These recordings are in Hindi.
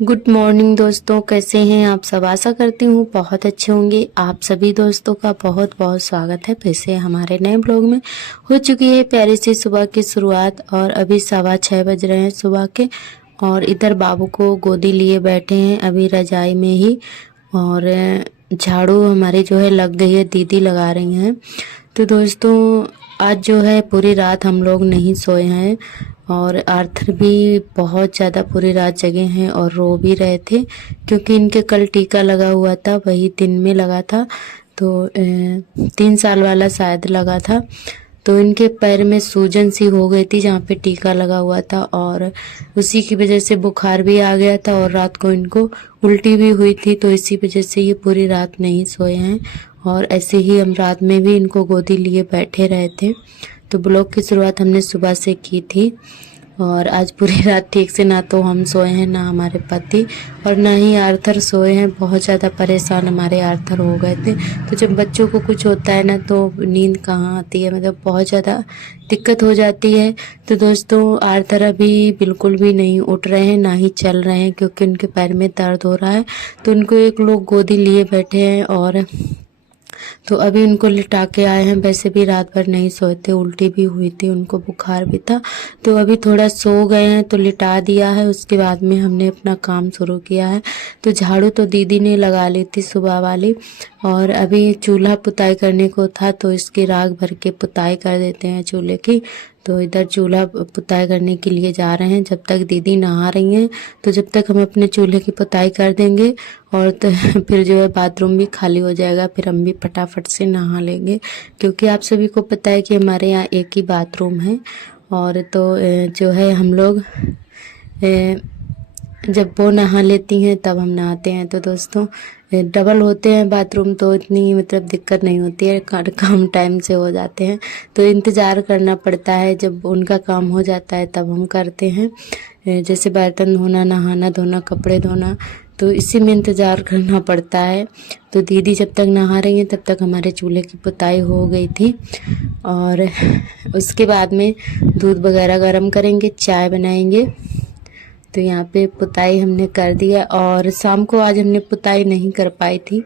गुड मॉर्निंग दोस्तों, कैसे हैं आप सब। आशा करती हूँ बहुत अच्छे होंगे। आप सभी दोस्तों का बहुत बहुत स्वागत है फिर से हमारे नए ब्लॉग में। हो चुकी है प्यारी सी सुबह की शुरुआत और अभी 6:15 बज रहे हैं सुबह के। और इधर बाबू को गोदी लिए बैठे हैं अभी रजाई में ही। और झाड़ू हमारी जो है लग गई है, दीदी लगा रही हैं। तो दोस्तों आज जो है पूरी रात हम लोग नहीं सोए हैं और आर्थर भी बहुत ज़्यादा पूरी रात जगे हैं और रो भी रहे थे क्योंकि इनके कल टीका लगा हुआ था, वही दिन में लगा था। तो 3 साल वाला शायद लगा था। तो इनके पैर में सूजन सी हो गई थी जहाँ पे टीका लगा हुआ था और उसी की वजह से बुखार भी आ गया था और रात को इनको उल्टी भी हुई थी। तो इसी वजह से ये पूरी रात नहीं सोए हैं और ऐसे ही हम रात में भी इनको गोदी लिए बैठे रहे थे। तो ब्लॉग की शुरुआत हमने सुबह से की थी और आज पूरी रात ठीक से ना तो हम सोए हैं ना हमारे पति और ना ही आर्थर सोए हैं। बहुत ज़्यादा परेशान हमारे आर्थर हो गए थे। तो जब बच्चों को कुछ होता है ना तो नींद कहाँ आती है, मतलब बहुत ज़्यादा दिक्कत हो जाती है। तो दोस्तों आर्थर अभी बिल्कुल भी नहीं उठ रहे हैं ना ही चल रहे हैं क्योंकि उनके पैर में दर्द हो रहा है। तो उनको एक लोग गोदी लिए बैठे हैं और तो अभी उनको लिटा के आए हैं। वैसे भी रात भर नहीं सोए थे, उल्टी भी हुई थी, उनको बुखार भी था। तो अभी थोड़ा सो गए हैं तो लिटा दिया है। उसके बाद में हमने अपना काम शुरू किया है। तो झाड़ू तो दीदी ने लगा ली थी सुबह वाली और अभी चूल्हा पुताई करने को था तो इसकी राख भर के पुताई कर देते हैं चूल्हे की। तो इधर चूल्हा पुताई करने के लिए जा रहे हैं। जब तक दीदी नहा रही हैं तो जब तक हम अपने चूल्हे की पुताई कर देंगे और तो फिर जो है बाथरूम भी खाली हो जाएगा, फिर हम भी फटाफट से नहा लेंगे क्योंकि आप सभी को पता है कि हमारे यहाँ एक ही बाथरूम है। और तो जो है हम लोग जब वो नहा लेती हैं तब हम नहाते हैं। तो दोस्तों डबल होते हैं बाथरूम तो इतनी मतलब दिक्कत नहीं होती है, काम टाइम से हो जाते हैं। तो इंतज़ार करना पड़ता है, जब उनका काम हो जाता है तब हम करते हैं। जैसे बर्तन धोना, नहाना धोना, कपड़े धोना, तो इसी में इंतज़ार करना पड़ता है। तो दीदी जब तक नहा रही हैं तब तक हमारे चूल्हे की पुताई हो गई थी और उसके बाद में दूध वगैरह गर्म करेंगे, चाय बनाएंगे। तो यहाँ पे पुताई हमने कर दिया और शाम को आज हमने पुताई नहीं कर पाई थी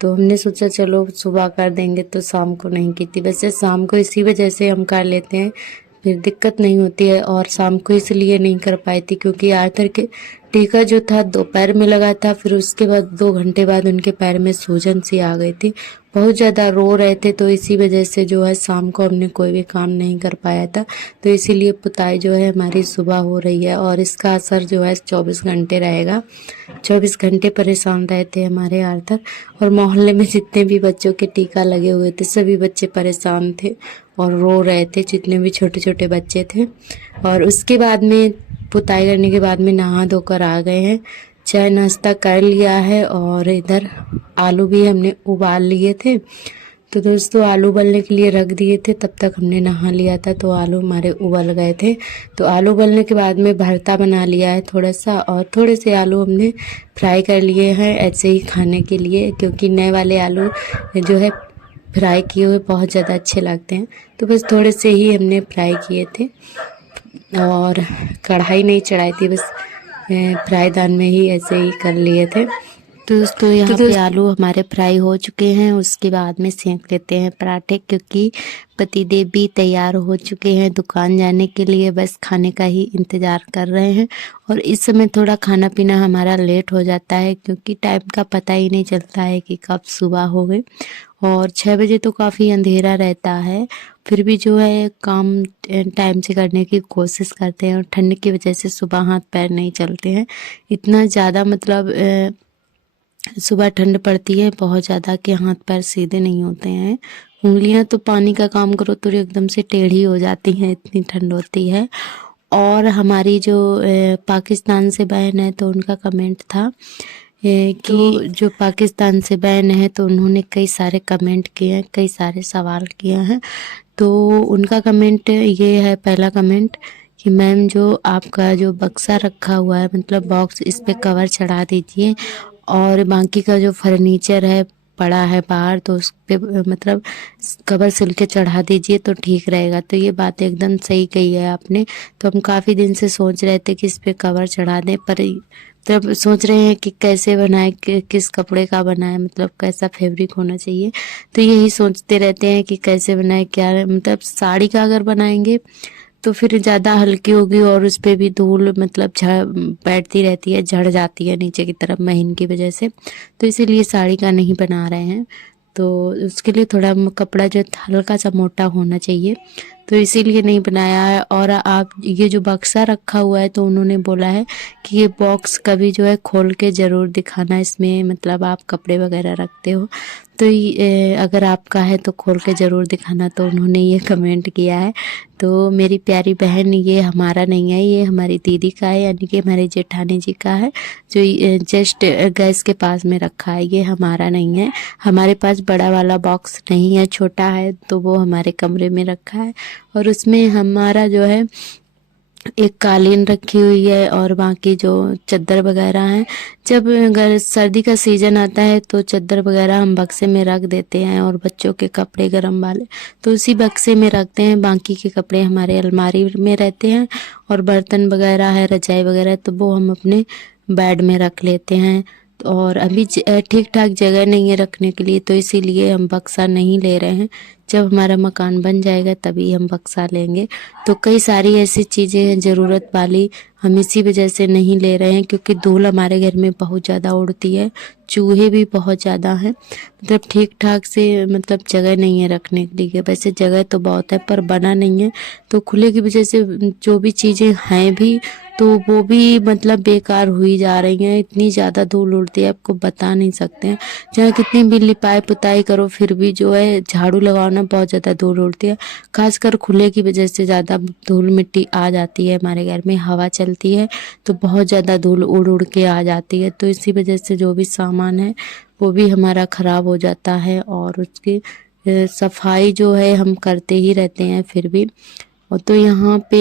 तो हमने सोचा चलो सुबह कर देंगे, तो शाम को नहीं की थी। वैसे शाम को इसी वजह से हम कर लेते हैं, फिर दिक्कत नहीं होती है। और शाम को इसलिए नहीं कर पाई थी क्योंकि आर्थर के टीका जो था दोपहर में लगा था, फिर उसके बाद 2 घंटे बाद उनके पैर में सूजन सी आ गई थी, बहुत ज़्यादा रो रहे थे। तो इसी वजह से जो है शाम को हमने कोई भी काम नहीं कर पाया था। तो इसीलिए पुताई जो है हमारी सुबह हो रही है और इसका असर जो है 24 घंटे रहेगा। 24 घंटे परेशान रहते हैं हमारे आर्थर। और मोहल्ले में जितने भी बच्चों के टीका लगे हुए थे सभी बच्चे परेशान थे और रो रहे थे, जितने भी छोटे छोटे बच्चे थे। और उसके बाद में पुताई करने के बाद में नहा धोकर आ गए हैं, चाय नाश्ता कर लिया है और इधर आलू भी हमने उबाल लिए थे। तो दोस्तों आलू उबलने के लिए रख दिए थे, तब तक हमने नहा लिया था तो आलू हमारे उबल गए थे। तो आलू उबलने के बाद में भरता बना लिया है थोड़ा सा, और थोड़े से आलू हमने फ्राई कर लिए हैं ऐसे ही खाने के लिए, क्योंकि नए वाले आलू जो है फ्राई किए हुए बहुत ज़्यादा अच्छे लगते हैं। तो बस थोड़े से ही हमने फ्राई किए थे और कढ़ाई नहीं चढ़ाई थी, बस फ्राई पैन में ही ऐसे ही कर लिए थे। तो दोस्तों यहाँ पे आलू हमारे फ्राई हो चुके हैं। उसके बाद में सेंक लेते हैं पराठे, क्योंकि पतिदेव भी तैयार हो चुके हैं दुकान जाने के लिए, बस खाने का ही इंतज़ार कर रहे हैं। और इस समय थोड़ा खाना पीना हमारा लेट हो जाता है क्योंकि टाइम का पता ही नहीं चलता है कि कब सुबह हो गई। और 6 बजे तो काफ़ी अंधेरा रहता है, फिर भी जो है काम टाइम से करने की कोशिश करते हैं। और ठंड की वजह से सुबह हाथ पैर नहीं चलते हैं इतना ज़्यादा, मतलब सुबह ठंड पड़ती है बहुत ज़्यादा कि हाथ पैर सीधे नहीं होते हैं। उंगलियां तो पानी का काम करो तो एकदम से टेढ़ी हो जाती हैं, इतनी ठंड होती है। और हमारी जो पाकिस्तान से बहन है तो उनका कमेंट था कि जो पाकिस्तान से बहन है तो उन्होंने कई सारे कमेंट किए हैं, कई सारे सवाल किए हैं। तो उनका कमेंट ये है, पहला कमेंट कि मैम जो आपका जो बक्सा रखा हुआ है, मतलब बॉक्स, इस पे कवर चढ़ा दीजिए और बाकी का जो फर्नीचर है पड़ा है बाहर तो उस पे मतलब कवर सिल के चढ़ा दीजिए तो ठीक रहेगा। तो ये बात एकदम सही कही है आपने। तो हम काफ़ी दिन से सोच रहे थे कि इस पे कवर चढ़ा दें, पर तब सोच रहे हैं कि कैसे बनाए, किस कपड़े का बनाए, मतलब कैसा फैब्रिक होना चाहिए। तो यही सोचते रहते हैं कि कैसे बनाए, क्या मतलब साड़ी का अगर बनाएंगे तो फिर ज़्यादा हल्की होगी और उस पे भी धूल मतलब बैठती रहती है, झड़ जाती है नीचे की तरफ महीन की वजह से। तो इसीलिए साड़ी का नहीं बना रहे हैं। तो उसके लिए थोड़ा कपड़ा जो हल्का सा मोटा होना चाहिए, तो इसीलिए नहीं बनाया है। और आप ये जो बक्सा रखा हुआ है तो उन्होंने बोला है कि ये बॉक्स कभी जो है खोल के ज़रूर दिखाना, इसमें मतलब आप कपड़े वगैरह रखते हो तो अगर आपका है तो खोल के ज़रूर दिखाना। तो उन्होंने ये कमेंट किया है। तो मेरी प्यारी बहन, ये हमारा नहीं है, ये हमारी दीदी का है, यानी कि हमारे जेठानी जी का है, जो जस्ट गैस के पास में रखा है। ये हमारा नहीं है। हमारे पास बड़ा वाला बॉक्स नहीं है, छोटा है, तो वो हमारे कमरे में रखा है। और उसमें हमारा जो है एक कालीन रखी हुई है और बाकी जो चादर वगैरह हैं, जब सर्दी का सीज़न आता है तो चादर वगैरह हम बक्से में रख देते हैं और बच्चों के कपड़े गर्म वाले तो उसी बक्से में रखते हैं। बाकी के कपड़े हमारे अलमारी में रहते हैं और बर्तन वगैरह है, रजाई वगैरह, तो वो हम अपने बेड में रख लेते हैं। और अभी ठीक ठाक जगह नहीं है रखने के लिए, तो इसीलिए हम बक्सा नहीं ले रहे हैं। जब हमारा मकान बन जाएगा तभी हम बक्सा लेंगे। तो कई सारी ऐसी चीज़ें हैं ज़रूरत वाली, हम इसी वजह से नहीं ले रहे हैं, क्योंकि धूल हमारे घर में बहुत ज़्यादा उड़ती है, चूहे भी बहुत ज़्यादा हैं। मतलब ठीक ठाक से मतलब जगह नहीं है रखने के लिए। वैसे जगह तो बहुत है पर बना नहीं है, तो खुले की वजह से जो भी चीज़ें हैं भी तो वो भी मतलब बेकार हुई जा रही हैं। इतनी ज़्यादा धूल उड़ती है, आपको बता नहीं सकते हैं। चाहे कितनी भी लिपाई पुताई करो फिर भी जो है झाड़ू लगाओ ना, बहुत ज़्यादा धूल उड़ती है। खासकर खुले की वजह से ज़्यादा धूल मिट्टी आ जाती है। हमारे घर में हवा चलती है तो बहुत ज़्यादा धूल उड़ उड़ के आ जाती है, तो इसी वजह से जो भी सामान है वो भी हमारा ख़राब हो जाता है। और उसकी सफाई जो है हम करते ही रहते हैं फिर भी। और तो यहाँ पे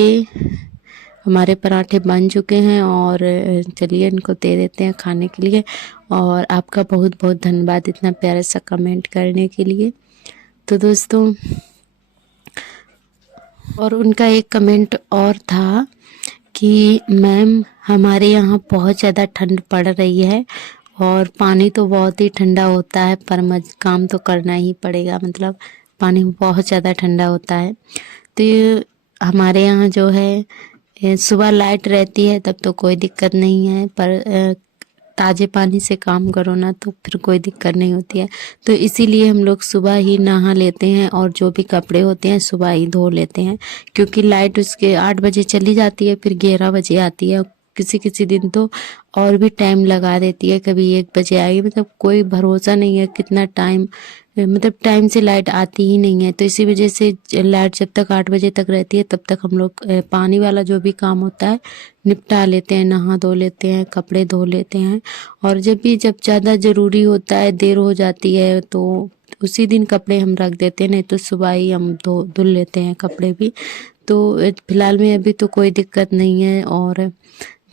हमारे पराठे बन चुके हैं और चलिए इनको दे देते हैं खाने के लिए। और आपका बहुत बहुत धन्यवाद इतना प्यारा सा कमेंट करने के लिए। तो दोस्तों, और उनका एक कमेंट और था कि मैम हमारे यहाँ बहुत ज़्यादा ठंड पड़ रही है और पानी तो बहुत ही ठंडा होता है, पर काम तो करना ही पड़ेगा, मतलब पानी बहुत ज़्यादा ठंडा होता है। तो ये हमारे यहाँ जो है सुबह लाइट रहती है तब तो कोई दिक्कत नहीं है, पर ताज़े पानी से काम करो ना तो फिर कोई दिक्कत नहीं होती है। तो इसीलिए हम लोग सुबह ही नहा लेते हैं और जो भी कपड़े होते हैं सुबह ही धो लेते हैं, क्योंकि लाइट उसके 8 बजे चली जाती है, फिर 11 बजे आती है। किसी किसी दिन तो और भी टाइम लगा देती है, कभी 1 बजे आएगी, मतलब कोई भरोसा नहीं है कितना टाइम, मतलब टाइम से लाइट आती ही नहीं है। तो इसी वजह से लाइट जब तक 8 बजे तक रहती है तब तक हम लोग पानी वाला जो भी काम होता है निपटा लेते हैं, नहा धो लेते हैं, कपड़े धो लेते हैं। और जब ज़्यादा ज़रूरी होता है, देर हो जाती है, तो उसी दिन कपड़े हम रख देते हैं, नहीं तो सुबह ही हम धुल लेते हैं कपड़े भी। तो फिलहाल में अभी तो कोई दिक्कत नहीं है। और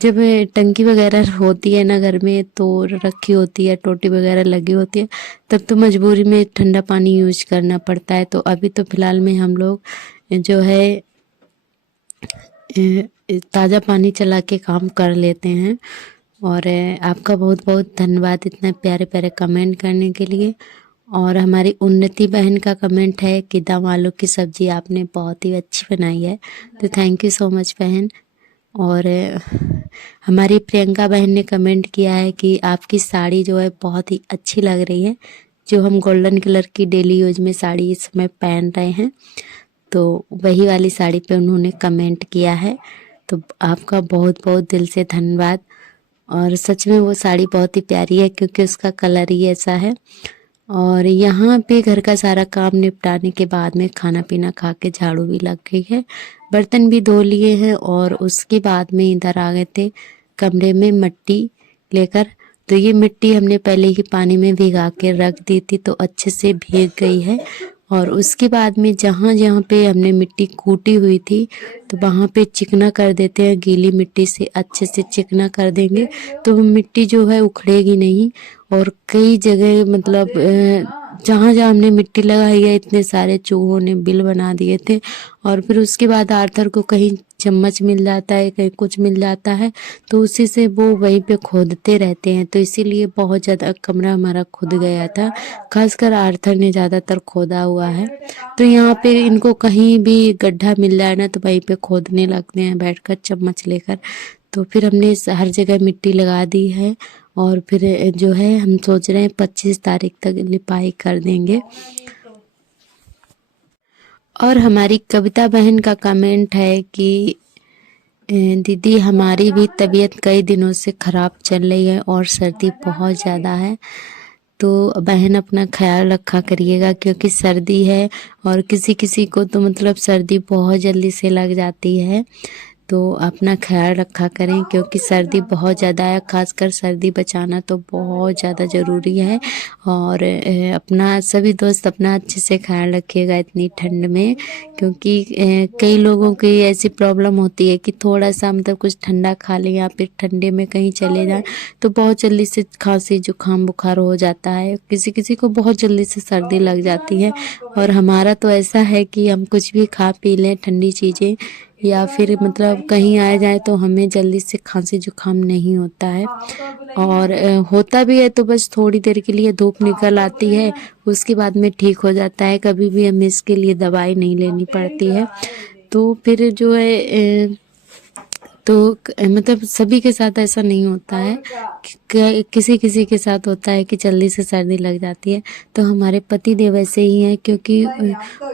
जब टंकी वगैरह होती है ना घर में तो रखी होती है, टोटी वगैरह लगी होती है, तब तो मजबूरी में ठंडा पानी यूज करना पड़ता है। तो अभी तो फिलहाल में हम लोग जो है ताज़ा पानी चला के काम कर लेते हैं। और आपका बहुत बहुत धन्यवाद इतना प्यारे प्यारे कमेंट करने के लिए। और हमारी उन्नति बहन का कमेंट है कि दम आलू की सब्ज़ी आपने बहुत ही अच्छी बनाई है, तो थैंक यू सो मच बहन। और हमारी प्रियंका बहन ने कमेंट किया है कि आपकी साड़ी जो है बहुत ही अच्छी लग रही है, जो हम गोल्डन कलर की डेली यूज में साड़ी इस समय पहन रहे हैं, तो वही वाली साड़ी पे उन्होंने कमेंट किया है। तो आपका बहुत बहुत दिल से धन्यवाद। और सच में वो साड़ी बहुत ही प्यारी है क्योंकि उसका कलर ही ऐसा है। और यहाँ पे घर का सारा काम निपटाने के बाद में खाना पीना खा के झाड़ू भी लग गई है, बर्तन भी धो लिए हैं और उसके बाद में इधर आ गए थे कमरे में मिट्टी लेकर। तो ये मिट्टी हमने पहले ही पानी में भिगा के रख दी थी तो अच्छे से भीग गई है। और उसके बाद में जहाँ जहाँ पे हमने मिट्टी कूटी हुई थी तो वहाँ पे चिकना कर देते हैं, गीली मिट्टी से अच्छे से चिकना कर देंगे तो वो मिट्टी जो है उखड़ेगी नहीं। और कई जगह मतलब जहाँ जहाँ हमने मिट्टी लगाई है इतने सारे चूहों ने बिल बना दिए थे। और फिर उसके बाद आर्थर को कहीं चम्मच मिल जाता है, कहीं कुछ मिल जाता है, तो उसी से वो वहीं पे खोदते रहते हैं। तो इसीलिए बहुत ज़्यादा कमरा हमारा खुद गया था, खासकर आर्थर ने ज़्यादातर खोदा हुआ है। तो यहाँ पे इनको कहीं भी गड्ढा मिल जाए ना तो वहीं पे खोदने लगते हैं बैठकर चम्मच लेकर। तो फिर हमने हर जगह मिट्टी लगा दी है और फिर जो है हम सोच रहे हैं 25 तारीख तक लिपाई कर देंगे। और हमारी कविता बहन का कमेंट है कि दीदी हमारी भी तबीयत कई दिनों से ख़राब चल रही है और सर्दी बहुत ज़्यादा है, तो बहन अपना ख्याल रखा करिएगा क्योंकि सर्दी है और किसी किसी को तो मतलब सर्दी बहुत जल्दी से लग जाती है। तो अपना ख्याल रखा करें क्योंकि सर्दी बहुत ज़्यादा है, खासकर सर्दी बचाना तो बहुत ज़्यादा ज़रूरी है। और अपना सभी दोस्त अपना अच्छे से ख्याल रखिएगा इतनी ठंड में, क्योंकि कई लोगों की ऐसी प्रॉब्लम होती है कि थोड़ा सा मतलब कुछ ठंडा खा लें या फिर ठंडे में कहीं चले जाएं तो बहुत जल्दी से खांसी जुकाम बुखार हो जाता है, किसी किसी को बहुत जल्दी से सर्दी लग जाती है। और हमारा तो ऐसा है कि हम कुछ भी खा पी लें ठंडी चीज़ें या फिर मतलब कहीं आ जाए तो हमें जल्दी से खांसी जुकाम नहीं होता है। और होता भी है तो बस थोड़ी देर के लिए धूप निकल आती है, उसके बाद में ठीक हो जाता है, कभी भी हमें इसके लिए दवाई नहीं लेनी पड़ती है। तो फिर जो है तो मतलब सभी के साथ ऐसा नहीं होता है, किसी किसी के साथ होता है कि जल्दी से सर्दी लग जाती है। तो हमारे पति देव ऐसे ही हैं, क्योंकि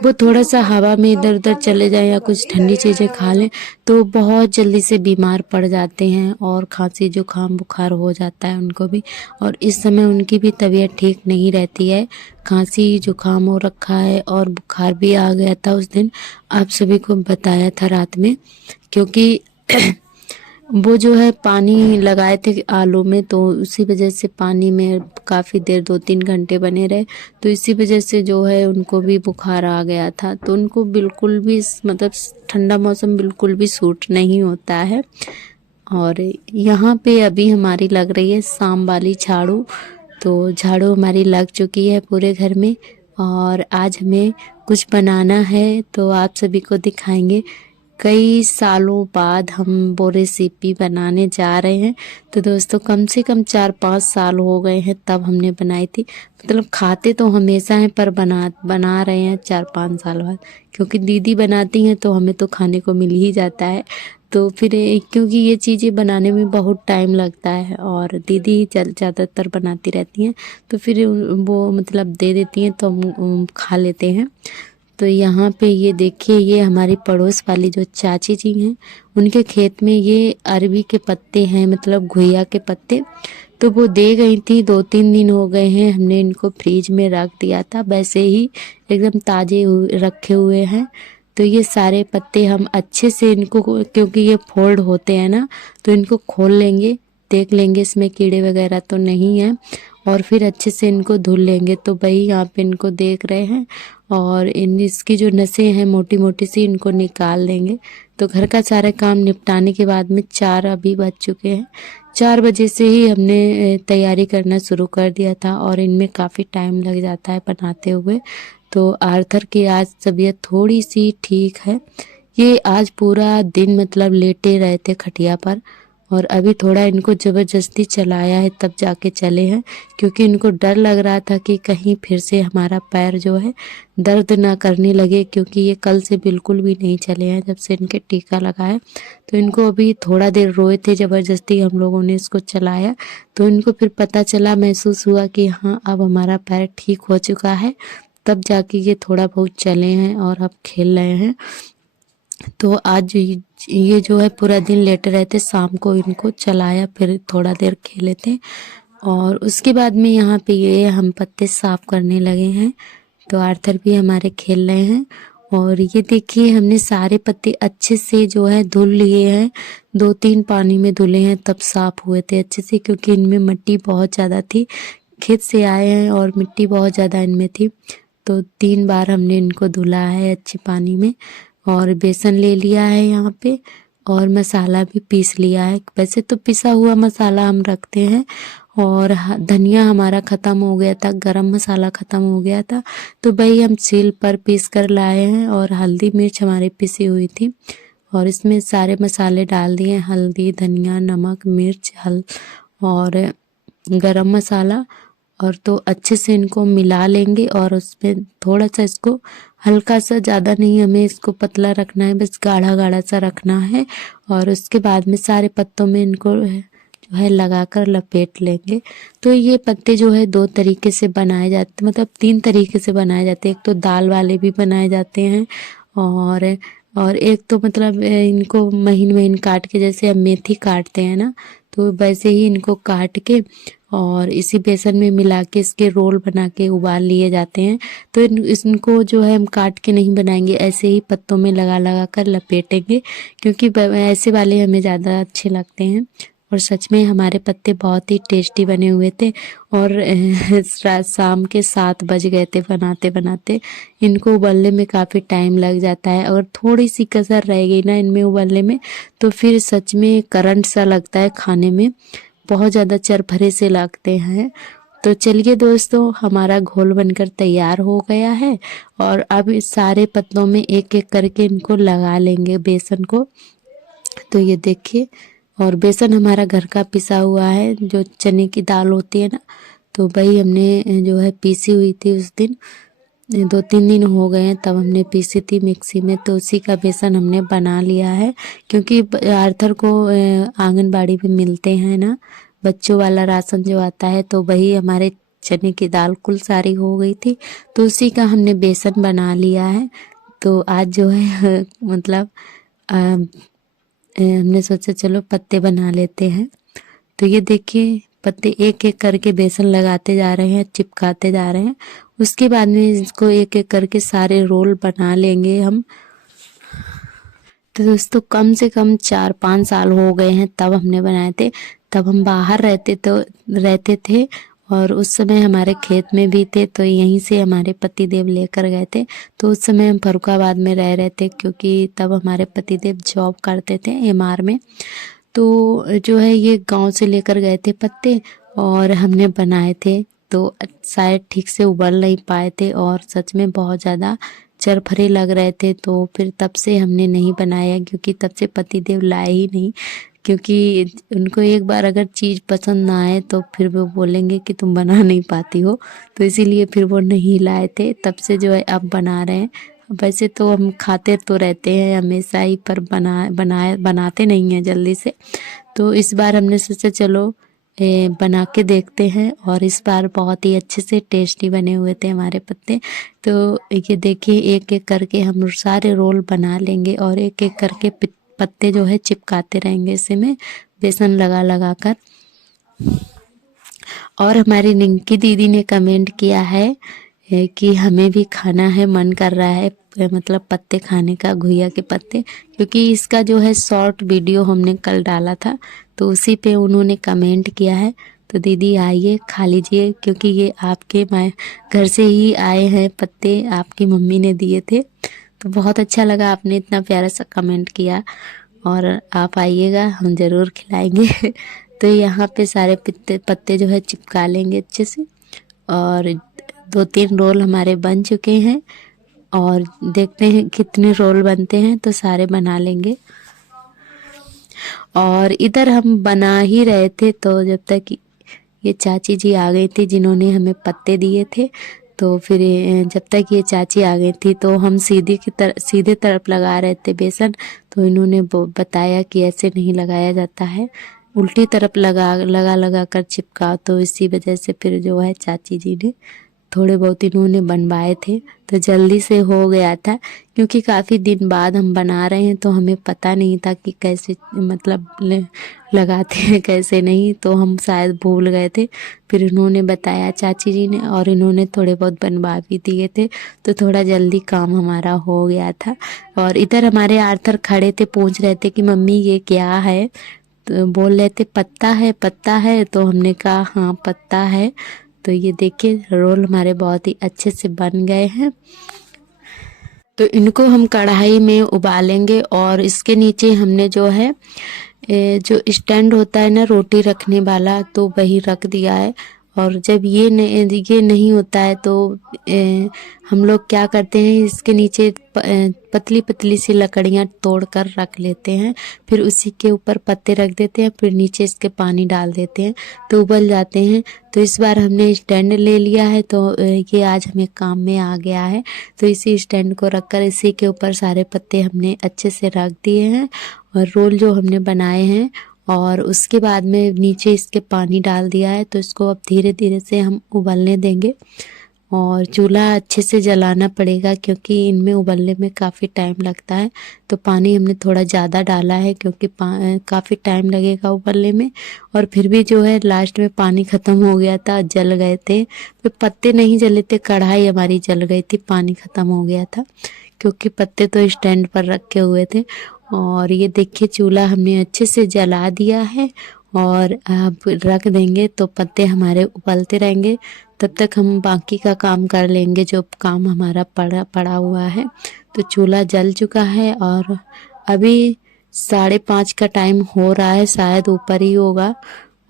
वो थोड़ा सा हवा में इधर उधर चले जाएं या कुछ ठंडी चीज़ें खा लें तो बहुत जल्दी से बीमार पड़ जाते हैं और खांसी जुकाम बुखार हो जाता है उनको भी। और इस समय उनकी भी तबीयत ठीक नहीं रहती है, खांसी जुकाम हो रखा है और बुखार भी आ गया था उस दिन, आप सभी को बताया था रात में। क्योंकि वो जो है पानी लगाए थे आलू में तो उसी वजह से पानी में काफ़ी देर 2-3 घंटे बने रहे, तो इसी वजह से जो है उनको भी बुखार आ गया था। तो उनको बिल्कुल भी मतलब ठंडा मौसम बिल्कुल भी सूट नहीं होता है। और यहाँ पे अभी हमारी लग रही है शाम वाली झाड़ू, तो झाड़ू हमारी लग चुकी है पूरे घर में। और आज हमें कुछ बनाना है तो आप सभी को दिखाएंगे। कई सालों बाद हम वो रेसिपी बनाने जा रहे हैं, तो दोस्तों कम से कम 4-5 साल हो गए हैं तब हमने बनाई थी। मतलब खाते तो हमेशा हैं पर बना रहे हैं 4-5 साल बाद, क्योंकि दीदी बनाती हैं तो हमें तो खाने को मिल ही जाता है। तो फिर क्योंकि ये चीज़ें बनाने में बहुत टाइम लगता है और दीदी ज़्यादातर बनाती रहती हैं, तो फिर वो मतलब दे देती हैं तो हम खा लेते हैं। तो यहाँ पे ये देखिए, ये हमारी पड़ोस वाली जो चाची जी हैं उनके खेत में ये अरबी के पत्ते हैं, मतलब घुइया के पत्ते। तो वो दे गई थी, 2-3 दिन हो गए हैं, हमने इनको फ्रिज में रख दिया था, वैसे ही एकदम ताज़े रखे हुए हैं। तो ये सारे पत्ते हम अच्छे से इनको, क्योंकि ये फोल्ड होते हैं ना, तो इनको खोल लेंगे, देख लेंगे इसमें कीड़े वगैरह तो नहीं है, और फिर अच्छे से इनको धुल लेंगे। तो वही यहाँ पे इनको देख रहे हैं और इसकी जो नसें हैं मोटी मोटी सी इनको निकाल लेंगे। तो घर का सारा काम निपटाने के बाद में 4 अभी बज चुके हैं, 4 बजे से ही हमने तैयारी करना शुरू कर दिया था और इनमें काफ़ी टाइम लग जाता है बनाते हुए। तो आर्थर की आज तबीयत थोड़ी सी ठीक है, ये आज पूरा दिन मतलब लेटे रहे थे खटिया पर और अभी थोड़ा इनको ज़बरदस्ती चलाया है तब जाके चले हैं, क्योंकि इनको डर लग रहा था कि कहीं फिर से हमारा पैर जो है दर्द ना करने लगे, क्योंकि ये कल से बिल्कुल भी नहीं चले हैं जब से इनके टीका लगा है। तो इनको अभी थोड़ा देर रोए थे, ज़बरदस्ती हम लोगों ने इसको चलाया, तो इनको फिर पता चला, महसूस हुआ कि हाँ अब हमारा पैर ठीक हो चुका है, तब जाके ये थोड़ा बहुत चले हैं और अब खेल रहे हैं। तो आज ये जो है पूरा दिन लेटे रहते, शाम को इनको चलाया, फिर थोड़ा देर खेले थे और उसके बाद में यहाँ पे ये हम पत्ते साफ करने लगे हैं। तो आर्थर भी हमारे खेल रहे हैं और ये देखिए हमने सारे पत्ते अच्छे से जो है धुल लिए हैं, 2-3 पानी में धुले हैं तब साफ हुए थे अच्छे से, क्योंकि इनमें मिट्टी बहुत ज़्यादा थी, खेत से आए हैं और मिट्टी बहुत ज़्यादा इनमें थी। तो 3 बार हमने इनको धुला है अच्छे पानी में और बेसन ले लिया है यहाँ पे और मसाला भी पीस लिया है। वैसे तो पिसा हुआ मसाला हम रखते हैं और धनिया हमारा ख़त्म हो गया था, गरम मसाला ख़त्म हो गया था, तो वही हम सील पर पीस कर लाए हैं। और हल्दी मिर्च हमारी पिसी हुई थी और इसमें सारे मसाले डाल दिए, हल्दी, धनिया, नमक, मिर्च, और गरम मसाला। और तो अच्छे से इनको मिला लेंगे और उसमें थोड़ा सा इसको हल्का सा, ज़्यादा नहीं हमें इसको पतला रखना है, बस गाढ़ा गाढ़ा सा रखना है। और उसके बाद में सारे पत्तों में इनको जो है लगाकर लपेट लेंगे। तो ये पत्ते जो है 2 तरीके से बनाए जाते, मतलब 3 तरीके से बनाए जाते हैं। एक तो दाल वाले भी बनाए जाते हैं और एक तो मतलब इनको महीन महीन काट के, जैसे हम मेथी काटते हैं ना, तो वैसे ही इनको काट के और इसी बेसन में मिला के इसके रोल बना के उबाल लिए जाते हैं। तो इनको जो है हम काट के नहीं बनाएंगे, ऐसे ही पत्तों में लगा लगा कर लपेटेंगे, क्योंकि ऐसे वाले हमें ज़्यादा अच्छे लगते हैं। और सच में हमारे पत्ते बहुत ही टेस्टी बने हुए थे। और शाम के 7 बज गए थे बनाते बनाते। इनको उबलने में काफ़ी टाइम लग जाता है, अगर थोड़ी सी कसर रह गई ना इनमें उबलने में, तो फिर सच में करंट सा लगता है खाने में, बहुत ज़्यादा चरफरे से लगते हैं। तो चलिए दोस्तों, हमारा घोल बनकर तैयार हो गया है और अब इस सारे पत्तों में एक एक करके इनको लगा लेंगे बेसन को। तो ये देखिए, और बेसन हमारा घर का पिसा हुआ है, जो चने की दाल होती है ना, तो वही हमने जो है पीसी हुई थी उस दिन। 2-3 दिन हो गए हैं तब हमने पीसी थी मिक्सी में, तो उसी का बेसन हमने बना लिया है। क्योंकि आर्थर को आंगनबाड़ी में मिलते हैं ना बच्चों वाला राशन जो आता है, तो वही हमारे चने की दाल कुल सारी हो गई थी, तो उसी का हमने बेसन बना लिया है। तो आज जो है मतलब हमने सोचा चलो पत्ते बना लेते हैं। तो ये देखिए, पत्ते एक एक करके बेसन लगाते जा रहे हैं, चिपकाते जा रहे हैं। उसके बाद में इसको एक एक करके सारे रोल बना लेंगे हम। तो दोस्तों, कम से कम 4-5 साल हो गए हैं तब हमने बनाए थे। तब हम बाहर रहते थे और उस समय हमारे खेत में भी थे, तो यहीं से हमारे पतिदेव लेकर गए थे। तो उस समय हम फर्रुखाबाद में रह रहे थे, क्योंकि तब हमारे पतिदेव जॉब करते थे एमआर में। तो जो है ये गांव से लेकर गए थे पत्ते और हमने बनाए थे, तो शायद ठीक से उबल नहीं पाए थे और सच में बहुत ज़्यादा चरफरे लग रहे थे। तो फिर तब से हमने नहीं बनाया, क्योंकि तब से पतिदेव लाए ही नहीं। क्योंकि उनको एक बार अगर चीज़ पसंद ना आए तो फिर वो बोलेंगे कि तुम बना नहीं पाती हो, तो इसीलिए फिर वो नहीं लाए थे। तब से जो है अब बना रहे हैं। वैसे तो हम खाते तो रहते हैं हमेशा ही, पर बनाते नहीं हैं जल्दी से। तो इस बार हमने सोचा चलो बना के देखते हैं, और इस बार बहुत ही अच्छे से टेस्टी बने हुए थे हमारे पत्ते। तो ये देखिए, एक एक करके हम सारे रोल बना लेंगे और एक एक करके पत्ते जो है चिपकाते रहेंगे इसे में बेसन लगा लगा कर। और हमारी निंकी दीदी ने कमेंट किया है कि हमें भी खाना है, मन कर रहा है मतलब पत्ते खाने का, घुइया के पत्ते। क्योंकि इसका जो है शॉर्ट वीडियो हमने कल डाला था, तो उसी पे उन्होंने कमेंट किया है। तो दीदी आइए खा लीजिए, क्योंकि ये आपके घर से ही आए हैं पत्ते, आपकी मम्मी ने दिए थे। तो बहुत अच्छा लगा, आपने इतना प्यारा सा कमेंट किया, और आप आइएगा, हम ज़रूर खिलाएंगे। तो यहाँ पे सारे पत्ते जो है चिपका लेंगे अच्छे से। और 2-3 रोल हमारे बन चुके हैं, और देखते हैं कितने रोल बनते हैं, तो सारे बना लेंगे। और इधर हम बना ही रहे थे, तो जब तक ये चाची जी आ गई थी जिन्होंने हमें पत्ते दिए थे, तो फिर जब तक ये चाची आ गई थी तो हम सीधे तरफ लगा रहे थे बेसन। तो इन्होंने बताया कि ऐसे नहीं लगाया जाता है, उल्टी तरफ लगा कर चिपकाओ। तो इसी वजह से फिर जो है चाची जी ने थोड़े बहुत इन्होंने बनवाए थे, तो जल्दी से हो गया था। क्योंकि काफ़ी दिन बाद हम बना रहे हैं, तो हमें पता नहीं था कि कैसे मतलब लगाते हैं कैसे नहीं, तो हम शायद भूल गए थे। फिर इन्होंने बताया चाची जी ने, और इन्होंने थोड़े बहुत बनवा भी दिए थे, तो थोड़ा जल्दी काम हमारा हो गया था। और इधर हमारे आर्थर खड़े थे, पूछ रहे थे कि मम्मी ये क्या है, तो बोल रहे थे पत्ता है पत्ता है। तो हमने कहा हाँ पत्ता है। तो ये देखिए, रोल हमारे बहुत ही अच्छे से बन गए हैं। तो इनको हम कढ़ाई में उबालेंगे, और इसके नीचे हमने जो है जो स्टैंड होता है ना रोटी रखने वाला, तो वही रख दिया है। और जब ये नहीं होता है तो हम लोग क्या करते हैं, इसके नीचे पतली पतली सी लकड़ियाँ तोड़ कर रख लेते हैं, फिर उसी के ऊपर पत्ते रख देते हैं, फिर नीचे इसके पानी डाल देते हैं तो उबल जाते हैं। तो इस बार हमने स्टैंड ले लिया है, तो ये आज हमें काम में आ गया है। तो इसी स्टैंड को रखकर इसी के ऊपर सारे पत्ते हमने अच्छे से रख दिए हैं और रोल जो हमने बनाए हैं, और उसके बाद में नीचे इसके पानी डाल दिया है। तो इसको अब धीरे धीरे से हम उबलने देंगे और चूल्हा अच्छे से जलाना पड़ेगा, क्योंकि इनमें उबलने में काफ़ी टाइम लगता है। तो पानी हमने थोड़ा ज़्यादा डाला है, क्योंकि काफ़ी टाइम लगेगा उबलने में। और फिर भी जो है लास्ट में पानी ख़त्म हो गया था, जल गए थे। फिर पत्ते नहीं जले थे, कढ़ाई हमारी जल गई थी, पानी ख़त्म हो गया था, क्योंकि पत्ते तो स्टैंड पर रखे हुए थे। और ये देखिए चूल्हा हमने अच्छे से जला दिया है और अब रख देंगे, तो पत्ते हमारे उबलते रहेंगे। तब तक हम बाकी का काम कर लेंगे, जो काम हमारा पड़ा हुआ है। तो चूल्हा जल चुका है और अभी 5:30 का टाइम हो रहा है, शायद ऊपर ही होगा।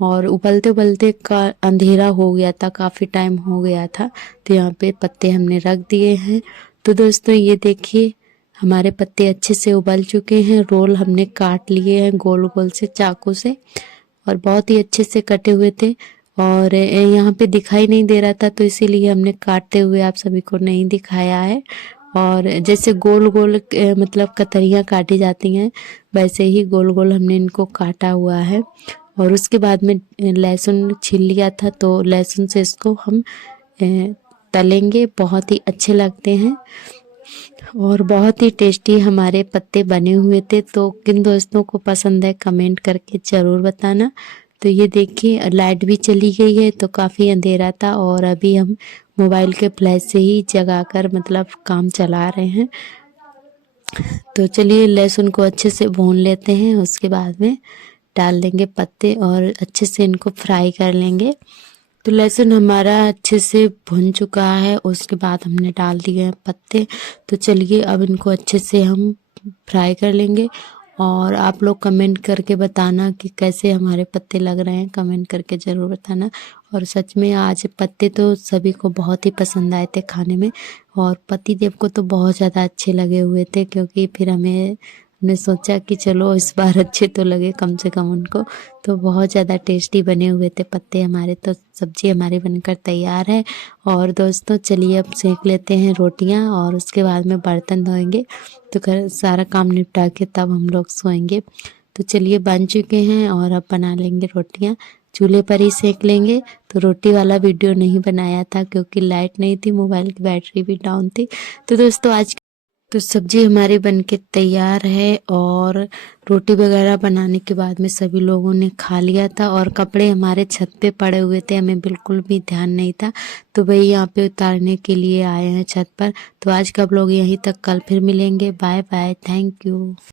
और उबलते उबलते का अंधेरा हो गया था, काफ़ी टाइम हो गया था। तो यहाँ पे पत्ते हमने रख दिए हैं। तो दोस्तों ये देखिए हमारे पत्ते अच्छे से उबल चुके हैं। रोल हमने काट लिए हैं गोल गोल से चाकू से, और बहुत ही अच्छे से कटे हुए थे। और यहाँ पे दिखाई नहीं दे रहा था, तो इसीलिए हमने काटते हुए आप सभी को नहीं दिखाया है। और जैसे गोल गोल मतलब कतरियाँ काटी जाती हैं, वैसे ही गोल गोल हमने इनको काटा हुआ है। और उसके बाद में लहसुन छील लिया था, तो लहसुन से इसको हम तलेंगे। बहुत ही अच्छे लगते हैं और बहुत ही टेस्टी हमारे पत्ते बने हुए थे। तो किन दोस्तों को पसंद है कमेंट करके ज़रूर बताना। तो ये देखिए लाइट भी चली गई है, तो काफ़ी अंधेरा था और अभी हम मोबाइल के फ्लैश से ही जगाकर मतलब काम चला रहे हैं। तो चलिए लहसुन को अच्छे से भून लेते हैं, उसके बाद में डाल देंगे पत्ते और अच्छे से इनको फ्राई कर लेंगे। तो लहसुन हमारा अच्छे से भुन चुका है, उसके बाद हमने डाल दिए हैं पत्ते। तो चलिए अब इनको अच्छे से हम फ्राई कर लेंगे। और आप लोग कमेंट करके बताना कि कैसे हमारे पत्ते लग रहे हैं, कमेंट करके ज़रूर बताना। और सच में आज पत्ते तो सभी को बहुत ही पसंद आए थे खाने में, और पति देव को तो बहुत ज़्यादा अच्छे लगे हुए थे, क्योंकि फिर हमने सोचा कि चलो इस बार अच्छे तो लगे कम से कम उनको। तो बहुत ज़्यादा टेस्टी बने हुए थे पत्ते हमारे। तो सब्ज़ी हमारी बनकर तैयार है। और दोस्तों चलिए अब सेक लेते हैं रोटियां, और उसके बाद में बर्तन धोएंगे। तो सारा काम निपटा के तब हम लोग सोएंगे। तो चलिए बन चुके हैं और अब बना लेंगे रोटियां, चूल्हे पर ही सेक लेंगे। तो रोटी वाला वीडियो नहीं बनाया था, क्योंकि लाइट नहीं थी, मोबाइल की बैटरी भी डाउन थी। तो दोस्तों आज तो सब्जी हमारी बनके तैयार है, और रोटी वगैरह बनाने के बाद में सभी लोगों ने खा लिया था। और कपड़े हमारे छत पे पड़े हुए थे, हमें बिल्कुल भी ध्यान नहीं था, तो वही यहाँ पे उतारने के लिए आए हैं छत पर। तो आज का व्लॉग यहीं तक, कल फिर मिलेंगे। Bye bye, thank you.